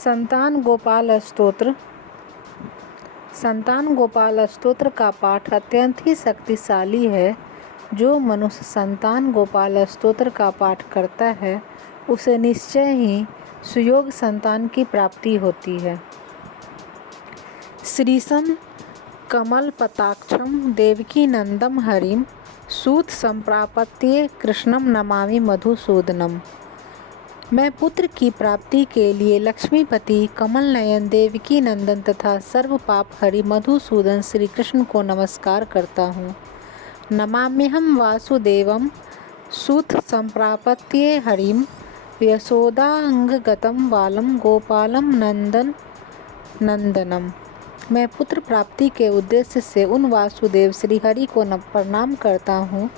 संतान गोपाल स्तोत्र। संतान गोपाल स्तोत्र का पाठ अत्यंत ही शक्तिशाली है। जो मनुष्य संतान गोपाल स्तोत्र का पाठ करता है उसे निश्चय ही सुयोग संतान की प्राप्ति होती है। श्रीशं कमलपताक्षं देवकी नंदम हरिम सूत संप्रापत्ये कृष्णम नमामि मधुसूदनम। मैं पुत्र की प्राप्ति के लिए लक्ष्मीपति कमल नयन देवकी नंदन तथा सर्व पाप हरि मधुसूदन श्री कृष्ण को नमस्कार करता हूँ। नमाम्यहं वासुदेवं सूत संप्रापत्ये हरिम यशोदांगगतं बालं गोपालं नंदनम। मैं पुत्र प्राप्ति के उद्देश्य से उन वासुदेव श्री हरि को प्रणाम करता हूँ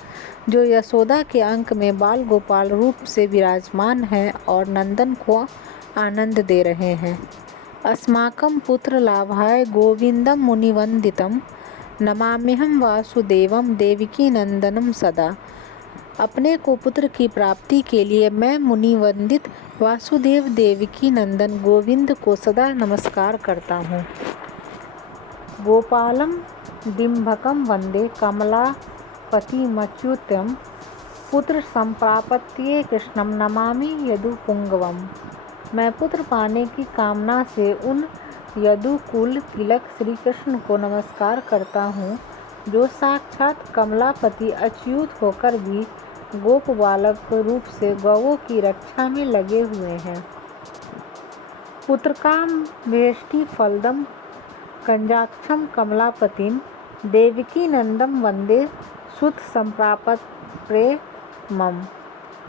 जो यशोदा के अंक में बाल गोपाल रूप से विराजमान हैं और नंदन को आनंद दे रहे हैं। अस्माकं पुत्र लाभाय गोविंदम मुनिवंदितम नमाम्यहं वासुदेवम देवकी नंदनम सदा। अपने को पुत्र की प्राप्ति के लिए मैं मुनिवंदित वासुदेव देवकी नंदन गोविंद को सदा नमस्कार करता हूँ। गोपालम डिम्भकं वंदे कमलापतिमच्युतम पुत्र संप्रापत्ये कृष्णम नमामि यदुपुंगवम। मैं पुत्र पाने की कामना से उन यदुकुल तिलक श्री कृष्ण को नमस्कार करता हूँ जो साक्षात कमलापति अच्युत होकर भी गोप बालक रूप से गौओं की रक्षा में लगे हुए हैं। पुत्रकाम वेष्टि फलदम कंजाक्षम कमलापतिम देवकी नंदम वंदे सुत संप्रापत्प्रेमम।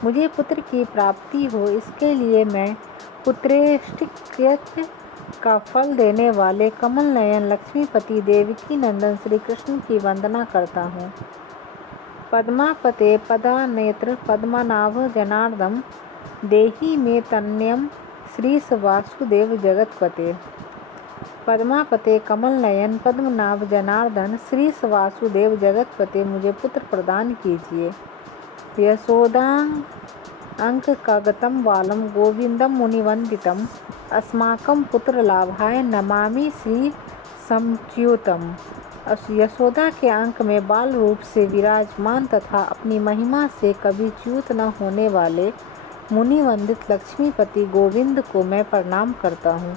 मुझे पुत्र की प्राप्ति हो इसके लिए मैं पुत्रेष्टिकृत्य का फल देने वाले कमल नयन लक्ष्मीपति देवकी नंदन श्री कृष्ण की वंदना करता हूँ। पद्मापते पदानेत्र पद्मनाभ जनार्दन देहि मे तन्यम श्रीश वासुदेव जगतपते। पद्मापते कमल नयन पद्मनाभ जनार्दन श्रीश वासुदेव जगतपते मुझे पुत्र प्रदान कीजिए। यशोदांकगतं बालं गोविंदम मुनिवंदितम अस्माकं पुत्र लाभाय नमामि श्री समच्युतम। यशोदा के अंक में बाल रूप से विराजमान तथा अपनी महिमा से कभी च्युत न होने वाले मुनिवंदित लक्ष्मीपति गोविंद को मैं प्रणाम करता हूँ।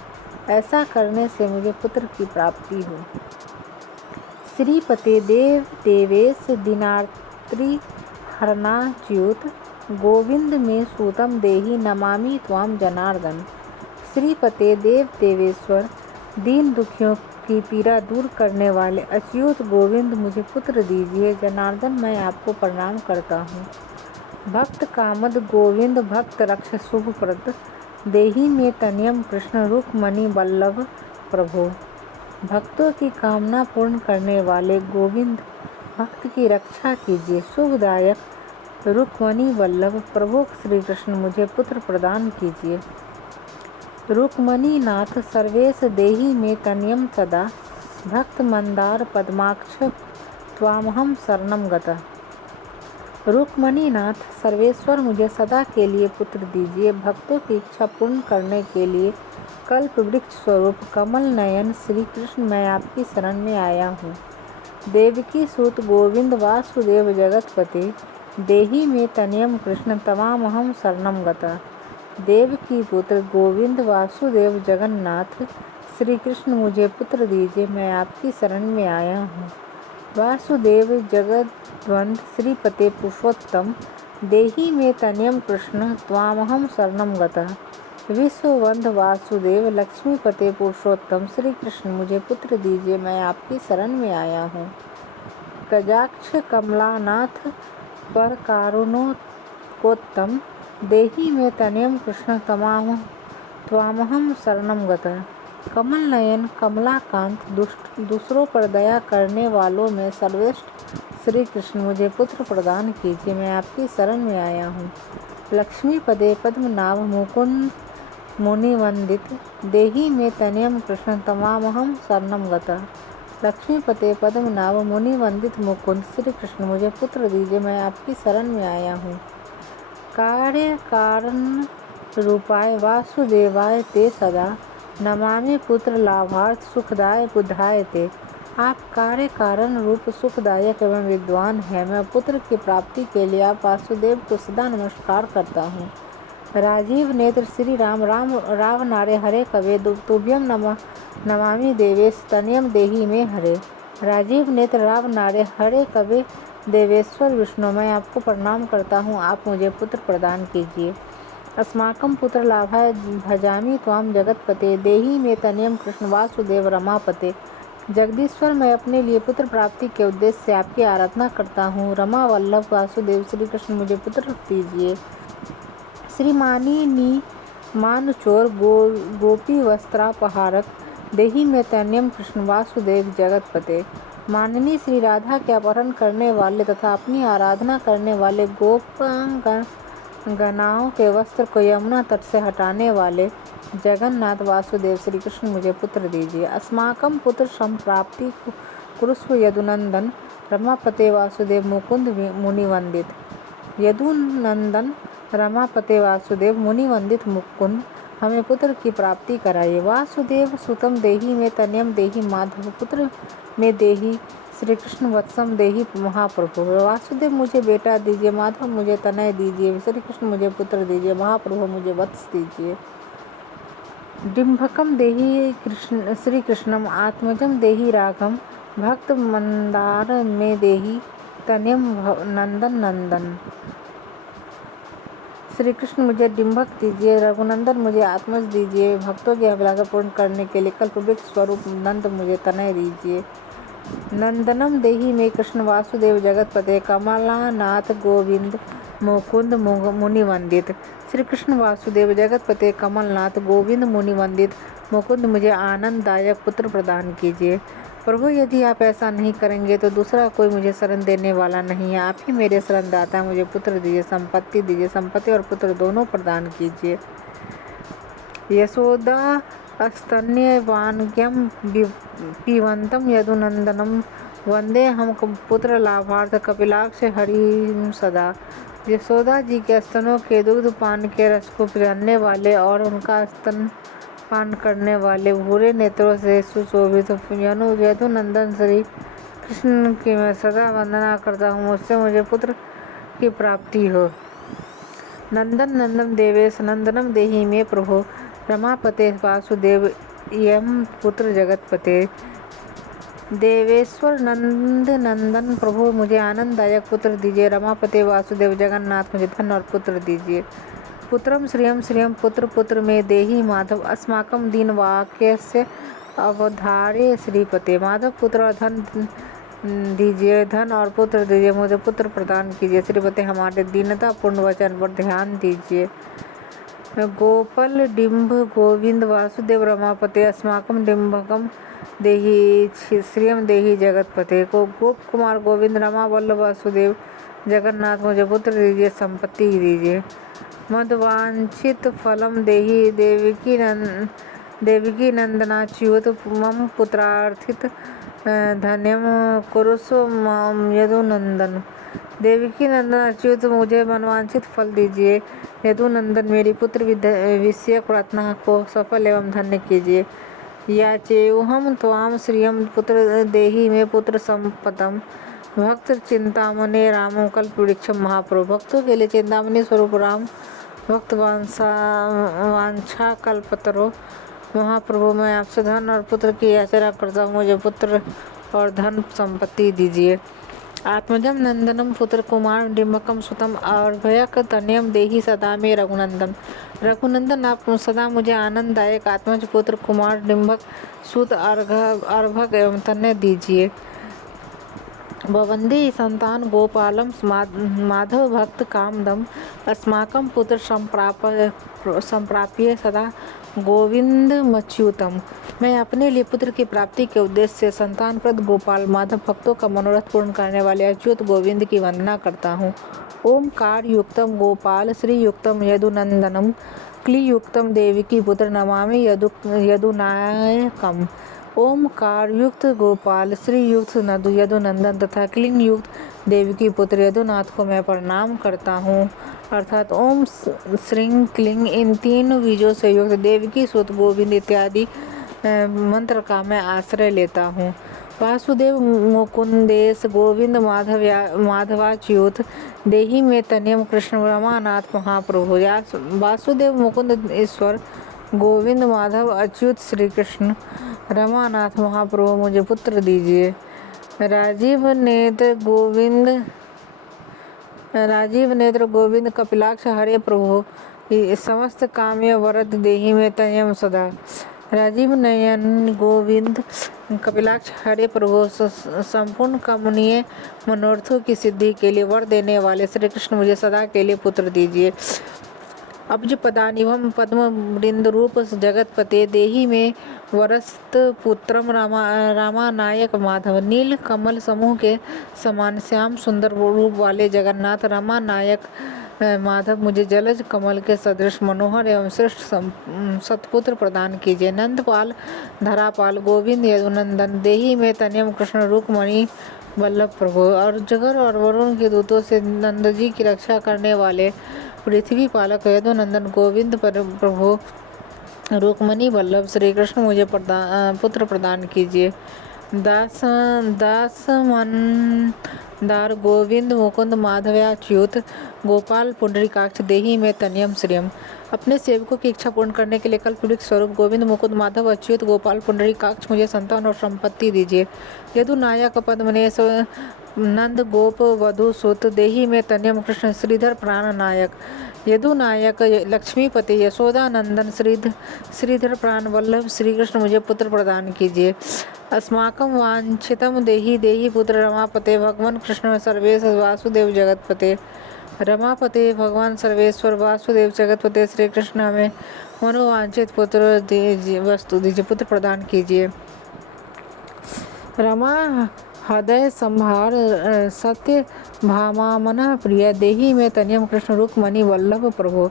ऐसा करने से मुझे पुत्र की प्राप्ति हो। श्रीपते देव देवेश दिनार्त्री हरणाच्युत गोविंद में सूतम देहि नमामि त्वाम जनार्दन। श्रीपते देव देवेश्वर दीन दुखियों की पीड़ा दूर करने वाले अच्युत गोविंद मुझे पुत्र दीजिए। जनार्दन मैं आपको प्रणाम करता हूँ। भक्त कामद गोविंद भक्त रक्ष शुभप्रद देहि में तनियम कृष्ण रुक्मणी वल्लभ प्रभो। भक्तों की कामना पूर्ण करने वाले गोविंद भक्त की रक्षा कीजिए। शुभदायक रुक्मणी वल्लभ प्रभु श्री कृष्ण मुझे पुत्र प्रदान कीजिए। रुक्मणी नाथ सर्वेश देहि में तनियम सदा भक्त मंदार पद्माक्ष त्वामहं शरणं गतः। रुक्मणी नाथ सर्वेश्वर मुझे सदा के लिए पुत्र दीजिए। भक्तों की इच्छा पूर्ण करने के लिए कल्प वृक्ष स्वरूप कमल नयन श्री कृष्ण मैं आपकी शरण में आया हूँ। देवकी सूत गोविंद वासुदेव जगतपते देहि में तनियम कृष्ण तवामहं शरणं गतः। देवकी पुत्र गोविंद वासुदेव जगन्नाथ श्री कृष्ण मुझे पुत्र दीजिए। मैं आपकी शरण में आया हूँ। वासुदेव जगद्वंद श्रीपते पुरुषोत्तम देहि में तनियम कृष्ण त्वामहं शरणं गतः। विश्ववंद वासुदेव लक्ष्मीपते पुरुषोत्तम श्री कृष्ण मुझे पुत्र दीजिए। मैं आपकी शरण में आया हूँ। गजाक्ष कमलानाथ पर कारुणोत्तम देहि में तनियम कृष्ण त्वामहं शरणं गतः। कमल नयन कमलाकांत दूसरों पर दया करने वालों में सर्वश्रेष्ठ श्री कृष्ण मुझे पुत्र प्रदान कीजिए। मैं आपकी शरण में आया हूँ। लक्ष्मीपदे पद्मनाभ मुकुंद मुनिवंदित देहि में तनियम कृष्ण तवामहं शरणं गतः। लक्ष्मीपते पद्मनाभ मुनिवंदित मुकुंद श्री कृष्ण मुझे पुत्र दीजिए। मैं आपकी शरण में आया हूँ। कार्य कारण रूपाय वासुदेवाय ते सदा नमामि पुत्र लाभार्थ सुखदाय बुधाय ते। आप कार्य कारण रूप सुखदायक एवं विद्वान हैं। मैं पुत्र की प्राप्ति के लिए आप वासुदेव को सदा नमस्कार करता हूँ। राजीव नेत्र श्री राम राव नारे हरे कवे तुभ्यम नमामि देवेश तनयम देहि में हरे। राजीव नेत्र राव नारे हरे कवे देवेश्वर विष्णु, मैं आपको प्रणाम करता हूँ, आप मुझे पुत्र प्रदान कीजिए। अस्माकं पुत्र लाभाय भजामि त्वाम जगतपते देहि में तनयम कृष्ण वासुदेव रमापते। जगदीश्वर, मैं अपने लिए पुत्र प्राप्ति के उद्देश्य से आपकी आराधना करता हूँ। रमा वल्लभ वासुदेव श्री कृष्ण, मुझे पुत्र दीजिए। श्रीमानी नी मान चोर गोपी वस्त्रापहारक देहि में तनयम कृष्ण वासुदेव जगतपते। माननी श्री राधा के अपहरण करने वाले तथा अपनी आराधना करने वाले गोपांगनाओं के वस्त्र को यमुना तट से हटाने वाले जगन्नाथ वासुदेव श्री कृष्ण, मुझे पुत्र दीजिए। अस्माकं पुत्र संप्राप्ति कुरुस्व यदुनंदन रमापते वासुदेव मुकुंद मुनिवंदित। यदुनंदन रमापते वासुदेव मुनिवंदित मुकुंद, हमें पुत्र की प्राप्ति कराइए। वासुदेव सुतम देहि में तनयम देहि माधव पुत्र में देहि श्री कृष्ण वत्सम देहि महाप्रभु। वासुदेव, मुझे बेटा दीजिए। माधव, मुझे तनय दीजिए। श्री कृष्ण, मुझे पुत्र दीजिए। महाप्रभु, मुझे वत्स दीजिए। डिम्भकम देहि श्री कृष्णम आत्मजम देहि राघम भक्त मंदार में देहि तनयम नंदन नंदन। श्री कृष्ण, मुझे डिम्भक दीजिए। रघुनंदन, मुझे आत्मज दीजिए। भक्तों की अभिलाषा पूर्ण करने के लिए कल्पवृक्ष स्वरूप नंद, मुझे तनय दीजिए। नंदनम देहि में कृष्ण वासुदेव जगतपते कमलानाथ गोविंद मुकुंद मुनिवंदित। श्री कृष्ण वासुदेव जगतपते कमलनाथ गोविंद मुनिवंदित मुकुंद, मुझे आनंददायक पुत्र प्रदान कीजिए। प्रभु, यदि आप ऐसा नहीं करेंगे तो दूसरा कोई मुझे शरण देने वाला नहीं है। आप ही मेरे शरणदाता, मुझे पुत्र दीजिए, संपत्ति दीजिए। संपत्ति और पुत्र दोनों प्रदान कीजिए। यशोदा स्तन्यवान्यम पीवंतम यदुनंदनम वंदे हम पुत्र लाभार्थ कपिलाक्ष हरिम सदा। यशोदा जी के स्तनों के दूध पान के रस को जानने वाले और उनका स्तन पान करने वाले भूरे नेत्रों से सुशोभित यदुनंदन श्री कृष्ण की मैं सदा वंदना करता हूँ। मुझसे मुझे पुत्र की प्राप्ति हो। नंदन नंदन देवेश नंदनम देहि में प्रभु रमापते वासुदेव यम पुत्र जगतपते। देवेश्वर नंद नंदन प्रभु, मुझे आनंददायक पुत्र दीजिए। रमापते वासुदेव जगन्नाथ, मुझे धन और पुत्र दीजिए। पुत्रम श्रियम श्रियम पुत्र पुत्र में देहि माधव अस्माकम दीन वाक्य से अवधारे श्रीपते। माधव, पुत्र और धन दीजिए। धन और पुत्र दीजिए, मुझे पुत्र प्रदान कीजिए। श्रीपते, हमारे दीनता पूर्ण वचन पर ध्यान दीजिए। गोपल डिम्भ गोविंद वासुदेव रमापते अस्माकम डिम्भकम देहि श्रियम देहि जगतपते। को गोप कुमार गोविंद रमा वल्लभ वासुदेव जगन्नाथ, मुझे पुत्र दीजिए, संपत्ति दीजिए। मदवांछित फलम देहि देवकी नंदनाच्युत मम पुत्रार्थित धन्यम कुरुस्व माम यदुनंदन। देवकी नंदन अच्युत, मुझे मनवांछित फल दीजिए। यदुनंदन, मेरी पुत्र विषयक प्रार्थना को सफल एवं धन्य कीजिए। याचेयुहम त्वाम श्रियम पुत्र देहि में पुत्र संपदम भक्त चिंतामणि रामो कल्पवृक्षम महाप्रभु। भक्तों के लिए चिंतामणि स्वरूप राम भक्त वांछा कल्पतरो महाप्रभु, मैं आपसे धन और पुत्र की याचना करता हूँ। मुझे पुत्र और धन संपत्ति दीजिए। आत्मजम नंदनम पुत्र कुमार डिम्बकम सुतम अर्भयक तनयम देहि सदा में रघुनंदन। रघुनंदन, आप सदा मुझे आनंददायक आत्मज पुत्र कुमार डिम्बक सुत अर्भक एवं तनय दीजिए। भवंदे संतान गोपालम माधव भक्त कामदम अस्माकं पुत्र संप्राप्य सदा गोविंद मच्युतम। मैं अपने लिए पुत्र की प्राप्ति के उद्देश्य से संतानप्रद गोपाल माधव भक्तों का मनोरथ पूर्ण करने वाले अच्युत गोविंद की वंदना करता हूँ। ओमकार युक्तम गोपाल श्री युक्तम यदुनंदनम क्ली युक्तम देवकी पुत्र नमामि यदुनायकम। ओमकार युक्त गोपाल, श्री युक्त यदुनंदन तथा क्लीं युक्त देवकी पुत्र यदुनाथ को मैं प्रणाम करता हूँ। अर्थात ओम, श्रीं, क्लीं इन तीन बीजों से युक्त देवकी सुत गोविंद इत्यादि मंत्र का मैं आश्रय लेता हूँ। वासुदेव मुकुंदेश गोविंद माधवाच्युत देहि में तनयम कृष्ण रमानाथ महाप्रभु। वासुदेव मुकुंद ईश्वर गोविंद माधव अच्युत श्री कृष्ण रमानाथ महाप्रभु मुझे पुत्र दीजिए। राजीव नेत्र गोविंद कपिलाक्ष हरे प्रभु समस्त काम्य वरद देहि में तनयम सदा। राजीव नयन गोविंद कपिलाक्ष हरे प्रभु संपूर्ण कामनीय मनोरथों की सिद्धि के लिए वर देने वाले श्री कृष्ण मुझे सदा के लिए पुत्र दीजिए। अब्ज पदानिभम पद्म वृंद रूप जगतपते देहि में वरस्त पुत्रम रामानायक माधव। नील कमल समूह के समान श्याम सुंदर रूप वाले जगन्नाथ रामानायक माधव मुझे जलज कमल के सदृश मनोहर एवं श्रेष्ठ सत्पुत्र प्रदान कीजिए। नंदपाल धरापाल गोविंद यदुनंदन देहि में तनयम कृष्ण रुक्मणी वल्लभ प्रभु। और जगर और वरुण के दूतों से नंद जी की रक्षा करने वाले पृथ्वी पालक यदुनंदन गोविंद प्रभु रुक्मणी वल्लभ श्री कृष्ण मुझे पुत्र प्रदान कीजिए। दास मंदार गोविंद मुकुंद माधव्याच्युत गोपाल पुंडरीकाक्ष देहि में तनयम श्रियम। अपने सेवकों की इच्छा पूर्ण करने के लिए कल्पवृक्ष स्वरूप गोविंद मुकुंद माधव अच्युत गोपाल पुंडरीकाक्ष मुझे संतान और संपत्ति दीजिए। यदुनायक पद्मनेश नंद गोप वधु सुत देहि में तनयम कृष्ण श्रीधर प्राण नायक। यदुनायक लक्ष्मीपति यशोदानंदन श्रीधर प्राण वल्लभ श्री कृष्ण मुझे पुत्र प्रदान कीजिए। अस्माकं वांछितम देहि पुत्र रमापते भगवान कृष्ण सर्वेश वासुदेव जगतपते। रमापते भगवान सर्वेश्वर वासुदेव जगतपते श्री कृष्ण हमें मनोवांछित पुत्र दीजिए, पुत्र प्रदान कीजिए। रमा हृदय संभार सत्य भामा मन प्रिय देहि में तनयम कृष्ण रुक्मणी वल्लभ प्रभु।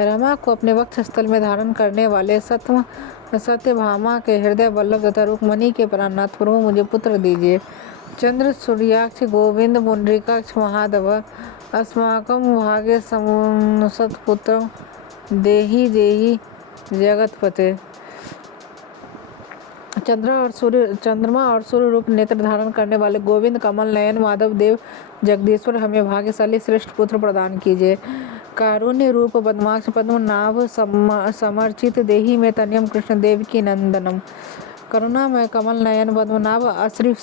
रमा को अपने वक्ष स्थल में धारण करने वाले सत्यभामा के हृदय वल्लभ तथा रुक्मणी के प्राणनाथ प्रभु मुझे पुत्र दीजिए। चंद्र सूर्याक्ष गोविंद पुंडरीकाक्ष महादेव अस्माकं भाग्य सत्पुत्र देहि जगतपते। चंद्रमा और सूर्य रूप नेत्र धारण करने वाले गोविंद कमल नयन माधव देव जगदीश्वर हमें भाग्यशाली श्रेष्ठ पुत्र प्रदान कीजिए। कारुण्य रूप पद्माक्ष पद्मनाभ समर्चित देहि में तनयम कृष्ण देवकी नंदनम। करुणामय कमल नयन पद्मनाभ अश्री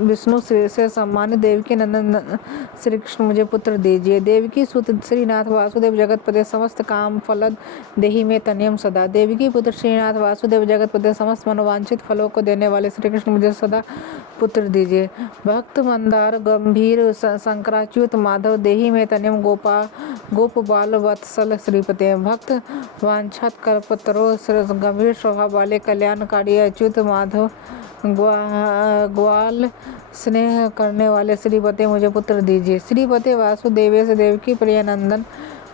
विष्णु से सम्मानित देवकी नंदन श्री कृष्ण मुझे पुत्र दीजिए। देवकी सुत श्रीनाथ वासुदेव जगतपते समस्त काम फलद देहि में तनयम सदा। देवकी पुत्र श्रीनाथ वासुदेव जगतपते समस्त मनोवांछित फलों को देने वाले श्री कृष्ण मुझे सदा पुत्र दीजिए। भक्त मंदार गंभीर शंकराच्युत माधव देहि में तनयम गोप बाल वत्सल श्रीपते। भक्त वांछात कल्पतरो गंभीर स्वभाव वाले कल्याणकारी अच्युत माधव ग्वाल स्नेह करने वाले श्रीपते मुझे पुत्र दीजिए। श्रीपते वासुदेवेश देवकी प्रिय नंदन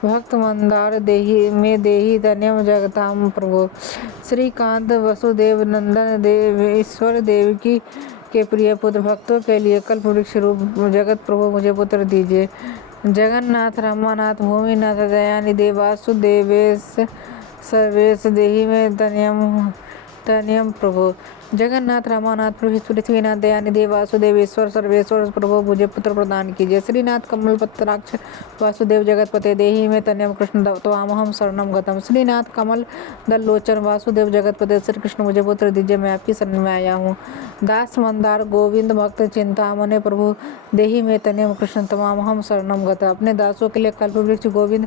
भक्त मंदार देहि तनयम जगताम प्रभु। श्रीकांत वसुदेव नंदन ईश्वर देवकी के प्रिय पुत्र भक्तों के लिए कल्पवृक्ष रूप जगत प्रभु मुझे पुत्र दीजिए। जगन्नाथ रमानाथ भूमिनाथ दयानिधि वासुदेवेश सर्वेश देहि में तनयम प्रभु। जगन्नाथ रमानाथ प्रभु पृथ्वीनाथ दयानिधि वासुदेवेश्वर सर्वेश्वर प्रभु मुझे पुत्र प्रदान कीजिए। श्रीनाथ कमल पत्राक्ष वासुदेव जगतपते देहि में तनयम कृष्ण त्वामहं शरणं गतम। श्रीनाथ कमल दल लोचन वासुदेव जगतपते श्री कृष्ण मुझे पुत्र दीजिए, मैं आपकी शरण में आया हूँ। दास मंदार गोविंद भक्त चिंतामणि प्रभु देहि में तनयम कृष्ण त्वामहं शरणं गतम। अपने दासों के लिए कल्पवृक्ष गोविंद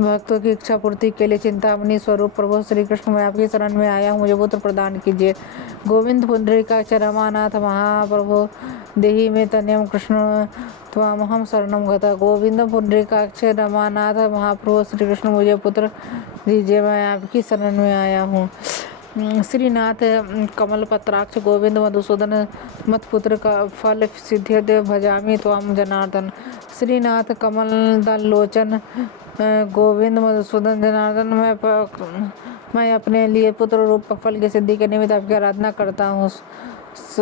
भक्तों की इच्छा पूर्ति के लिए चिंतामणि स्वरूप प्रभु श्री कृष्ण मैं आपकी शरण में आया हूँ, मुझे पुत्र प्रदान कीजिए। गोविंद पुंडरीकाक्ष रमानाथ महाप्रभु देहि में तनयम कृष्ण त्वामहं शरणं गतः। गोविंद पुंडरीकाक्ष रमानाथ महाप्रभु श्री कृष्ण मुझे पुत्र दीजिए, मैं आपकी शरण में आया हूँ। श्रीनाथ कमल पत्राक्ष गोविंद मधुसूदन मतपुत्र का फल सिद्धियते भजामि त्वाम जनार्दन। श्रीनाथ कमल दल लोचन गोविंद मधुसूदन जनार्दन मैं मैं अपने लिए पुत्र रूप फल की सिद्धि के निमित्त आपकी आराधना करता हूँ।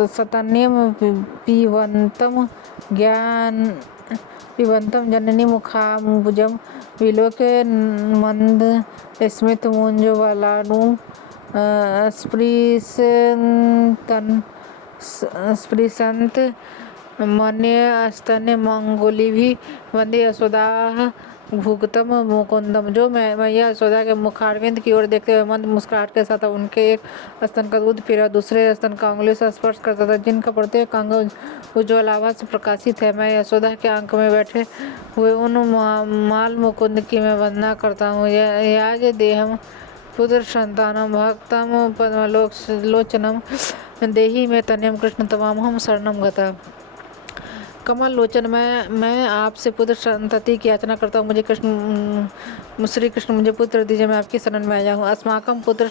सतन्यम पिबंतम ज्ञान पिबंतम जननी मुखाम्बुजम विलोके मंद स्मित मुंजवलानु स्पृशंत मन्य स्तन्य मंगुलिभि वंदे यशोदाः भुगतम मुकुंदम। जो मैया यशोदा के मुखारविंद की ओर देखते हुए मंद मुस्कुराहट के साथ उनके एक स्तन का दूध पी रहा, दूसरे स्तन का उंगली से स्पर्श करता था, जिनका प्रत्येक अंग उज्ज्वल आभा से प्रकाशित है। मैं यशोदा के अंक में बैठे हुए उन माल मुकुंद की मैं वंदना करता हूँ। याज देहम पुत्र संतानम भक्तम पद्मलोचनम देहि में तन्यम कृष्ण तवामहम शरणम गता। कमल लोचन, मैं आपसे पुत्र संतति की याचना करता हूँ। मुझे श्री कृष्ण मुझे पुत्र दीजिए, मैं आपकी शरण में आया हूँ। अस्माकम पुत्र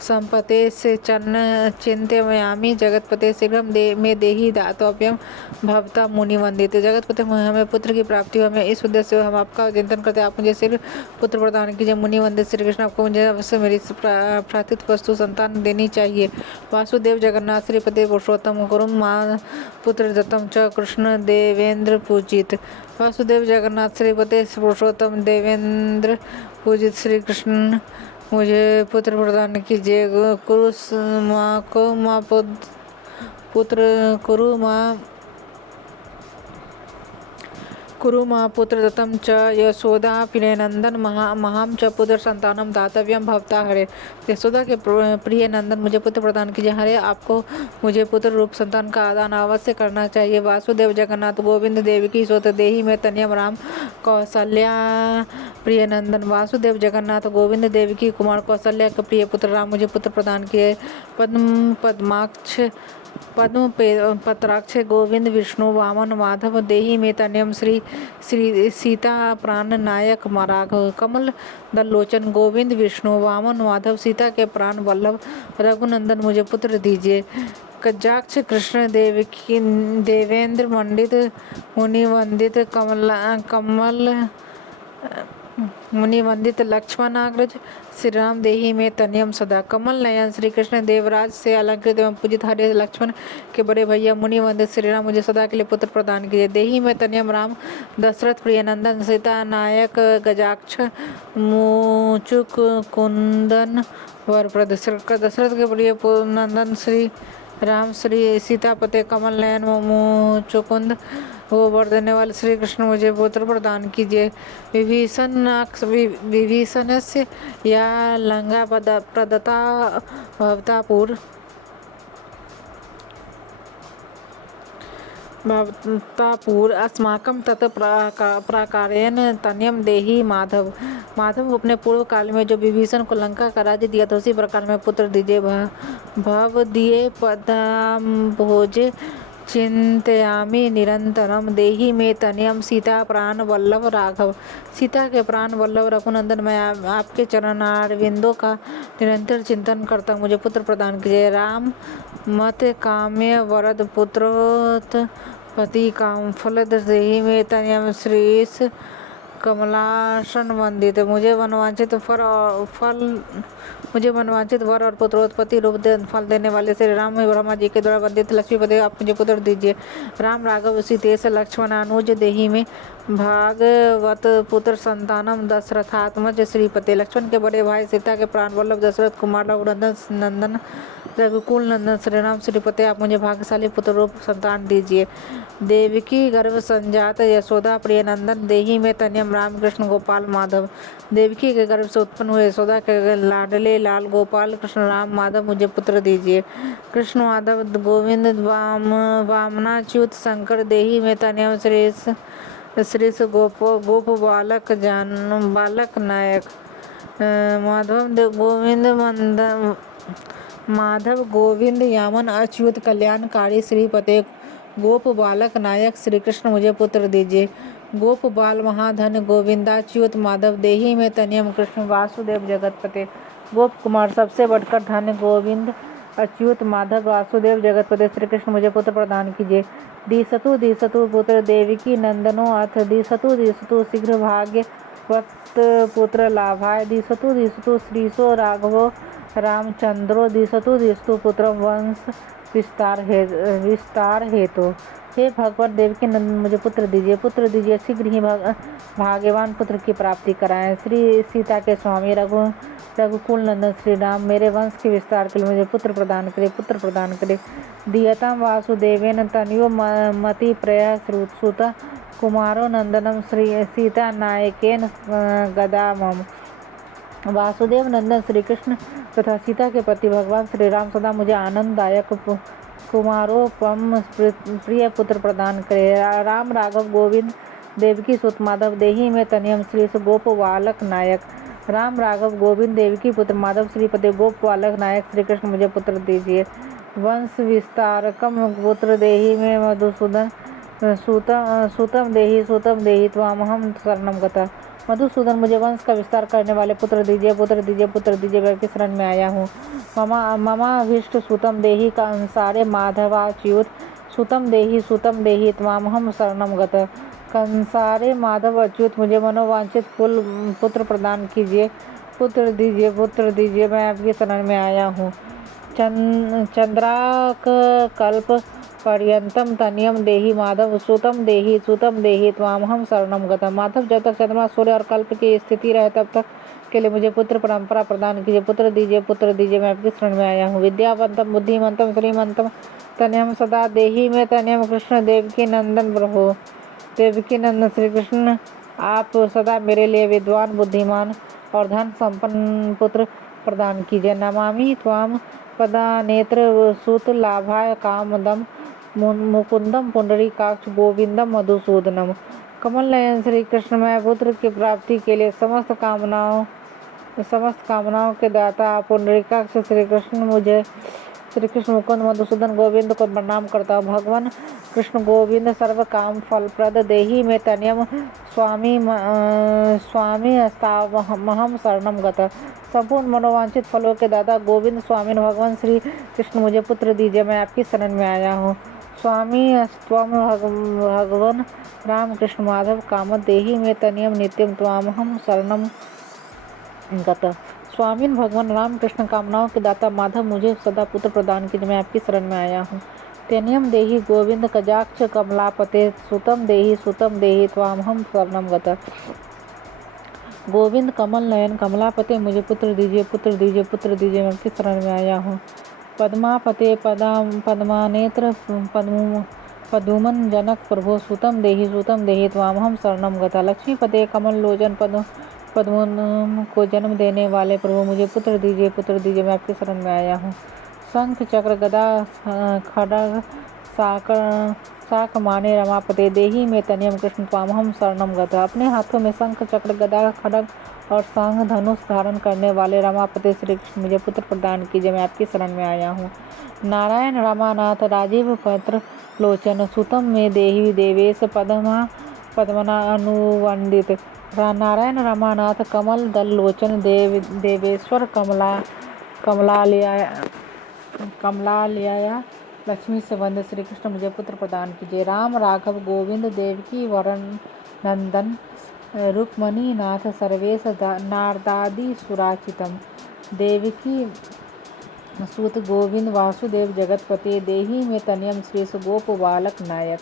संपते से चिंतयामि जगतपते शीघ्र में देहि दातव्यम भवता मुनि वंदित। जगतपते हमें पुत्र की प्राप्ति हो, हमें इस उद्देश्य से हम आपका चिंतन करते हैं। आप मुझे शीघ्र पुत्र प्रदान कीजिए। मुनि वंदित श्री कृष्ण, आपको मुझे अवश्य मेरी प्रार्थित वस्तु संतान देनी चाहिए। वासुदेव जगन्नाथ श्रीपति पुरुषोत्तम कुरु मां पुत्र दत्तम च कृष्ण देवेंद्र पूजित। वासुदेव जगन्नाथ श्रीपति पुरुषोत्तम देवेंद्र पूजित श्री कृष्ण मुझे पुत्र प्रदान कीजिए। कुरु मां पुत्र दत्तम च यशोदा प्रिय नंदन महाम च पुत्र संतानम दातव्यम भवता हरे। यशोदा के प्रिय नंदन, मुझे पुत्र प्रदान कीजिए। हरे, आपको मुझे पुत्र रूप संतान का आदान अवश्य करना चाहिए। वासुदेव जगन्नाथ गोविंद देवकी सोत देहि में तन्यम राम कौशल्या प्रिय नंदन। वासुदेव जगन्नाथ गोविंद देवकी कुमार कौशल्या के प्रिय पुत्र राम, मुझे पुत्र प्रदान किए। पद्म पत्राक्ष गोविंद विष्णु वामन माधव देहि में तन्यम श्री सीता प्राण नायक राघव। कमल दल लोचन गोविंद विष्णु वामन माधव सीता के प्राण वल्लभ रघुनंदन, मुझे पुत्र दीजिए। कज्जाक्ष कृष्ण देवेंद्र मंडित मुनि वंदित कमल मुनि वंदित लक्ष्मणाग्रज श्री राम देहि में तन्यम सदा। कमल नयन श्री कृष्ण देवराज से अलंकृत एवं पूजित हरे लक्ष्मण के बड़े भैया मुनि वंदित श्री राम, मुझे सदा के लिए पुत्र प्रदान कीजिए। देहि में तन्यम राम दशरथ प्रिय नंदन सीता नायक गजाक्ष मुचुक कुंदन वरप्रद। दशरथ के प्रिय नंदन श्री राम श्री सीतापते कमल नयन मुचुकुंद वो वर देने वाले श्री कृष्ण, मुझे पुत्र प्रदान कीजिए। विभीषणस्य या लंका प्रदत्ता भवतापुर अस्माकं तत् प्राकारेण तन्यम देहि माधव। माधव अपने पूर्व काल में जो विभीषण को लंका का राज्य दिया था, उसी प्रकार में पुत्र दीजिए। भव दिए पदाम्भोजे चिंतयामि निरंतरम देहि में तन्यम सीता प्राण वल्लभ राघव। सीता के प्राण वल्लभ रघुनंदन, मैं आपके चरणारविंदों का निरंतर चिंतन करता हूँ, मुझे पुत्र प्रदान कीजिए। राम मत काम्य वरद पुत्रोत पति काम फल देहि में तन्यम श्रीश कमलासन वंदित। मुझे मनवांछित वर और पुत्रोत्पत्ति रूप फल देने वाले श्री राम ब्रह्मा जी के द्वारा वंदित लक्ष्मीपति, आप मुझे पुत्र दीजिए। राम राघव सीतेश लक्ष्मणानुज देहि में भागवत पुत्र संतानम दशरथात्मज श्रीपते। लक्ष्मण के बड़े भाई सीता के प्राण वल्लभ दशरथ कुमार रघुनंदन रघुकुल नंदन श्री राम श्रीपते, आप मुझे भाग्यशाली पुत्र रूप संतान दीजिए। देवकी गर्भ संजात यशोदा प्रिय नंदन देहि में तन्यम राम कृष्ण गोपाल माधव। देवकी के गर्भ से उत्पन्न हुए यशोदा के लाडले लाल गोपाल कृष्ण राम माधव, मुझे पुत्र दीजिए। कृष्ण माधव गोविंद वामनाच्युत शंकर देहि में तन्यम श्रीश गोप बालक नायक। माधव गोविंद यामन अच्युत कल्याणकारी श्रीपते गोप बालक नायक श्री कृष्ण, मुझे पुत्र दीजिए। गोप बाल महाधन गोविंदाच्युत माधव देहि में तन्यम कृष्ण वासुदेव जगतपते। गोप कुमार सबसे बढ़कर धन्य गोविंद अच्युत माधव वासुदेव जगतपते श्री कृष्ण, मुझे पुत्र प्रदान कीजिए। दिसतु पुत्र देवकी नंदनो अथ दिसतु शीघ्र भाग्य पुत्र लाभाय दिशतु श्रीशो राघवो रामचंद्रो दिशतु पुत्रम वंश विस्तार हेतु। हे भगवान देवकी नंदन मुझे पुत्र दीजिए शीघ्र ही भाग्यवान पुत्र की प्राप्ति कराएं। श्री सीता के स्वामी रघुकुल नंदन श्री राम मेरे वंश के विस्तार के लिए मुझे पुत्र प्रदान करे। दियतां वासुदेवेन तनयो मति प्रया सुत कुमारो नंदनम श्री सीता नायकेन गदामम। वासुदेव नंदन श्री कृष्ण तथा सीता के पति भगवान श्री राम सदा मुझे आनंददायक कुमारोपम प्रिय पुत्र प्रदान करे। राम राघव गोविंद देवकी सुत माधव देही में तनियम श्री गोप बालक नायक। राम राघव गोविंद देवकी पुत्र माधव श्रीपति गोप बालक नायक श्री कृष्ण मुझे पुत्र दीजिए। वंश विस्तारकम पुत्र देही में मधुसूदन सूतम देही त्वामहम शरणम गता। मधुसूदन मुझे वंश का विस्तार करने वाले पुत्र दीजिए मैं आपकी शरण में आया हूँ। ममाभीष्ट सूतम देही का कंसारे माधवाच्युत सूतम देही त्वामहम शरणम गता। कंसारे माधव अच्युत मुझे मनोवांछित कुल पुत्र प्रदान कीजिए पुत्र दीजिए मैं आपकी शरण में आया हूँ। चंद्राक कल्प पर्यंतम तनियम देही माधव सूतम देही त्वामहम शरणम गतम। माधव जब तक चंद्रमा सूर्य और कल्प की स्थिति रहे तब तक के लिए मुझे पुत्र परंपरा प्रदान कीजिए पुत्र दीजिए मैं आपकी शरण में आया हूँ। विद्यावंतम बुद्धिमंतम श्रीमंतम तनियम सदा देही में तनियम कृष्ण देवकी नंदन प्रभु देवकी नंदन श्री कृष्ण आप सदा मेरे लिए विद्वान बुद्धिमान और धन संपन्न पुत्र प्रदान कीजिए। नमामि त्वाम पदा नेत्र सूत लाभाय कामदम मुकुंदम पुंडरीकाक्ष गोविंदम मधुसूदनम। कमल नयन श्री कृष्ण मैं पुत्र की प्राप्ति के लिए समस्त कामनाओं के दाता पुंडरीकाक्ष श्री कृष्ण मुकुंद मधुसूदन गोविंद को प्रणाम करता हूँ। भगवान कृष्ण गोविंद सर्व काम फलप्रद देही में तनियम स्वामी अस्तावहम शरणम गता। संपूर्ण मनोवांछित फलों के दाता गोविंद स्वामी भगवान श्री कृष्ण मुझे पुत्र दीजिए मैं आपकी शरण में आया हूँ। स्वामी अस्त्वम भगवान राम कृष्ण माधव कामद देही में तनियम नित्यम त्वामहम शरणम गता। स्वामी भगवान राम कृष्ण कामनाओं के दाता माधव मुझे सदा पुत्र प्रदान कीजिए मैं आपकी शरण में आया हूँ। तेनियम देही गोविंद कजाक्ष कमलापते सूतम देही त्वामहम शरणम गता। गोविंद कमल नयन कमलापते मुझे पुत्र दीजिए मैं आपकी शरण में आया हूँ। पद्मापते पद्मानेत्र पदुमन जनक प्रभो सूतम देही त्वामहम शरणम गता। लक्ष्मीपते कमल लोचन पद्म को जन्म देने वाले प्रभु मुझे पुत्र दीजिए मैं आपकी शरण में आया हूँ। शंख चक्र गदा खड्ग साक माने रमापते देही में तनियम कृष्ण त्वामहम शरणम गता। अपने हाथों में शंख चक्र गदा खड्ग और शंख धनुष धारण करने वाले रमापते श्री कृष्ण मुझे पुत्र प्रदान कीजिए मैं आपकी शरण में आया हूँ। नारायण रमानाथ राजीव पत्र लोचन सुतम में देही देवेश पद्मना अनुवंदित। नारायण रमानाथ कमल दल लोचन देवेश्वर कमलालया लक्ष्मी से वंद श्री कृष्ण मुझे पुत्र प्रदान कीजिए। राम राघव गोविंद देवकी वरण नंदन रुक्मणी नाथ सर्वेश नारदादि सुराचितम। देवकी सूत गोविंद वासुदेव जगतपति देही में तनियम श्री गोप बालक नायक।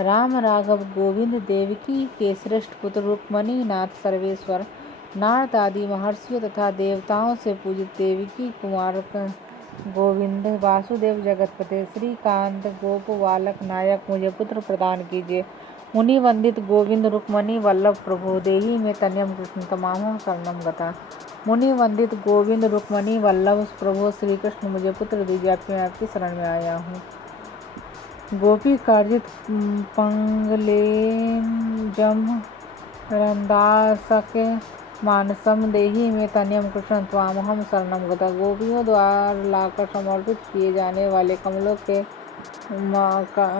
राम राघव गोविंद देवकी के श्रेष्ठ पुत्र रुक्मणी नाथ सर्वेश्वर नारद आदि महर्षियों तथा देवताओं से पूजित देवकी कुमार गोविंद वासुदेव जगतपते श्रीकांत गोप बालक नायक मुझे पुत्र प्रदान कीजिए। मुनि वंदित गोविंद रुक्मणी वल्लभ प्रभु देही में तनियम कृष्ण तमाम शरणम गता। मुनि वंदित गोविंद रुक्मणी वल्लभ प्रभु श्री कृष्ण मुझे पुत्र दीजिए मैं आपकी शरण में आया हूँ। गोपी कार्जित पंगलेजम रंदासके मानसम देही में तनियम कृष्ण त्वामहम शरणम गता। गोपियों द्वारा लाकर समर्पित किए जाने वाले कमलों के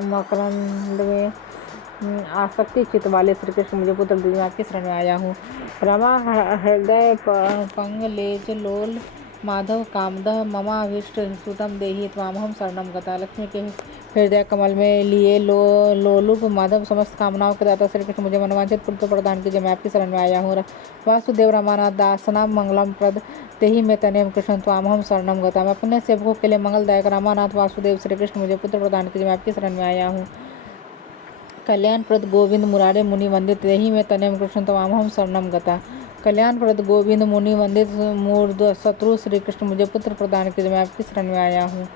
मकरंद में आसक्ति चित्त वाले श्री कृष्ण मुझे पुत्र दीजिए आपकी शरण में आया हूँ। रमा हृदय पंगलेज लोल माधव कामदः ममाभीष्ट सुतम देहि त्वामहं शरणं गता। लक्ष्मी के हृदय कमल में लिए लोलुप माधव समस्त कामनाओं के दाता श्री कृष्ण मुझे मनवांछित पुत्र प्रदान कीजिए, मैं आपकी शरण में आया हूँ। वासुदेव रमानाथ दासनाम मंगलम प्रद देहि में तनयम कृष्ण त्वामहं शरणं गता। मैं अपने सेवकों के लिए मंगलदायक रामानाथ वासुदेव श्री कृष्ण मुझे पुत्र प्रदान कीजिए, मैं आपकी शरण में आया हूँ। कल्याणप्रद गोविंद मुरारे मुनि वंदित देहि में तनयम कृष्ण त्वामहं शरणं गता। कल्याणप्रद गोविंद मुनि वंदित मूर्ध शत्रु श्री कृष्ण मुझे पुत्र प्रदान कीजिए, मैं आपकी शरण में आया हूँ।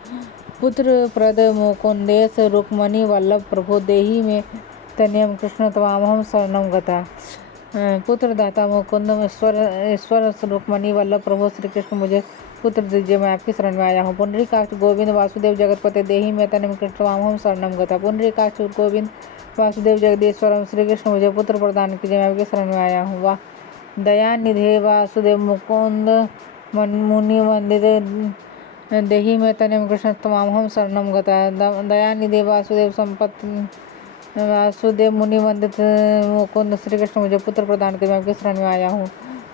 पुत्र प्रद मुकुंदेश रुक्मणी वल्लभ प्रभु देहि में तनयम कृष्ण त्वामहं शरणं गता। पुत्र दाता मुकुंद ईश्वर रुक्मणी वल्लभ प्रभु श्री कृष्ण मुझे पुत्र दीजिए, मैं आपकी शरण में आया हूँ। पुंडरीकाक्ष गोविंद वासुदेव जगतपते देहि में तनयम कृष्ण त्वामहं शरणं गता। पुंडरीकाक्ष गोविंद वासुदेव जगदीश्वरम श्री कृष्ण मुझे पुत्र प्रदान कीजिए, मैं आपकी शरण में आया हूँ। वाह दयानिधे वासुदेव मुकुंद मुनि वंदित देहि में तनयम कृष्ण त्वामहं शरणं गता। दयानिधे वासुदेव वासुदेव मुनि वंदित मुकुंद श्री कृष्ण मुझे पुत्र प्रदान कीजिए, मैं आपकी शरण में आया हूँ।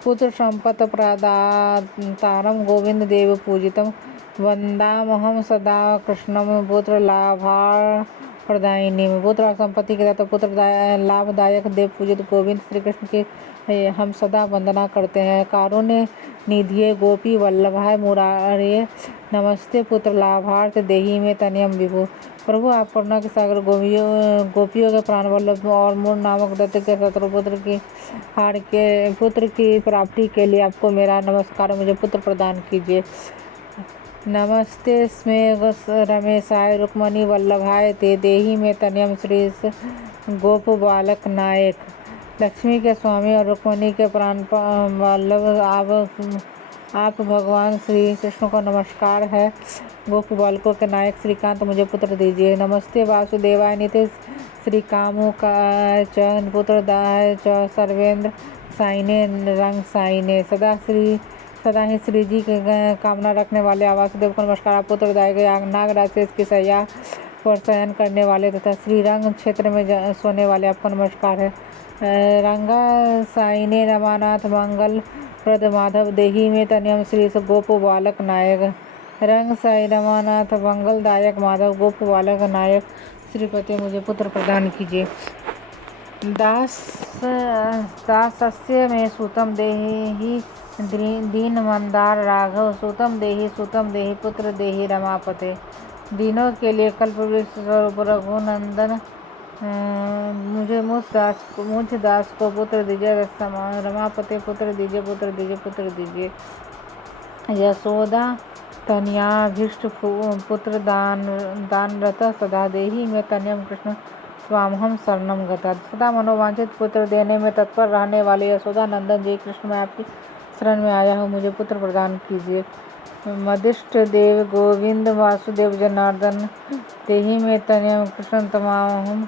पुत्र संपत प्रदातारम गोविंद देव पूजितम वंदामहम सदा कृष्णम पुत्र लाभार प्रदायिनी। पुत्र और संपत्ति के दाता पुत्र लाभदायक देव पूजित गोविंद श्री कृष्ण की हम सदा वंदना करते हैं। कारुण्य निधिये गोपी वल्लभाय मुरारे नमस्ते पुत्र लाभार्थ देहि में तनयम विभु। प्रभु आप करुणा के सागर गोपियों के प्राण वल्लभ और मूर नामक दत्त के शत्रु पुत्र की प्राप्ति के लिए आपको मेरा नमस्कार, मुझे पुत्र प्रदान कीजिए। नमस्ते स्मे रमेशाय रुक्मणी वल्लभाय ते देहि में तनयम श्री गोप बालक नायक। लक्ष्मी के स्वामी और रुक्मणी के प्राण वल्लभ आप भगवान श्री कृष्ण को नमस्कार है। गोप बालकों के नायक श्रीकांत मुझे पुत्र दीजिए। नमस्ते वासुदेवाय नित्य श्री कामुकाय च पुत्र दाय च सर्वेंद्र साइने रंग साइने। सदा ही श्री जी की कामना रखने वाले वासुदेव को नमस्कार। आप पुत्र दायक नागराज से इसकी सैया पर शयन करने वाले तथा श्री रंग क्षेत्र में सोने वाले आपको नमस्कार है। रंगा साइने रमानाथ मंगल प्रद माधव देहि में तनयम श्री गोप बालक नायक। रंग साई रमानाथ मंगलदायक माधव गोप बालक नायक श्रीपति मुझे पुत्र प्रदान कीजिए। दासस्य में सुतम देहि दीन मंदार राघव सुतम देहि पुत्र देहि रमापते। दिनों के लिए कल्पवृक्ष स्वरूप रघुनंदन मुझ दास को पुत्र दीजिए। रमापते पुत्र दीजिए। यशोदा तनयाभीष्ट पुत्र दानरत सदा देहि में तनयम कृष्ण त्वामहं शरणं गता। सदा मनोवांछित पुत्र देने में तत्पर रहने वाले यशोदा नंदन जी कृष्ण मैं आपकी शरण में आया हूँ, मुझे पुत्र प्रदान कीजिए। मदिष्ट देव गोविंद वासुदेव जनार्दन देहि में तनयम कृष्ण त्वामहं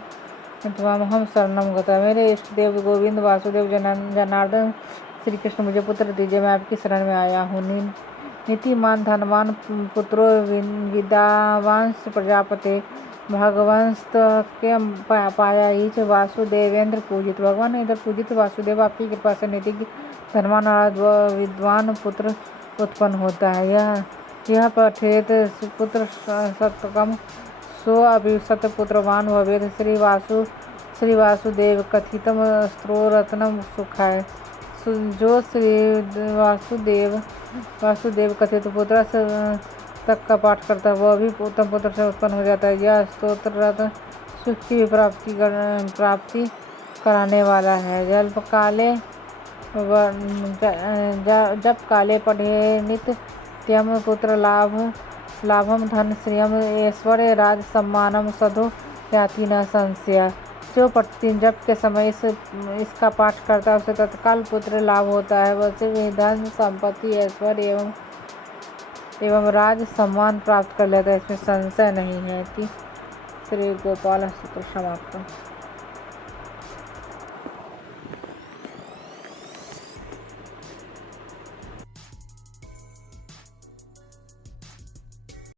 शरणं गता। मेरे इष्ट देव गोविंद वासुदेव जनार्दन श्री कृष्ण मुझे पुत्र दीजिए, मैं आपकी शरण में आया हूँ। नीतिमान धनवान पुत्रो विद्यावांश प्रजापते भगवंस के पाया ईच वासुदेवेंद्र पूजित। भगवान इधर पूजित वासुदेव आपकी कृपा से नीतिज्ञ धनवान और विद्वान पुत्र उत्पन्न होता है। यह पठेत पुत्र सतकम सो अभिसत पुत्रवान भवेत। श्री वासुदेव कथितम स्त्रोरत्नम सुखाय। जो श्री वासुदेव कथित पुत्र तक का पाठ करता है वह भी उत्तम पुत्र से उत्पन्न हो जाता है। यह स्तोत्र रत्न सुख की प्राप्ति कराने वाला है। जब काले पढ़े नित्यम पुत्र लाभम धन श्रियम ऐश्वर्य राज सम्मानम सधो याति न संशय। जो प्रतिदिन जप के समय इसका पाठ करता है उसे तत्काल पुत्र लाभ होता है। वैसे ही धन संपत्ति ऐश्वर्य एवं राज सम्मान प्राप्त कर लेता है, इसमें संशय नहीं है। कि श्री गोपाल सूत्र समाप्त।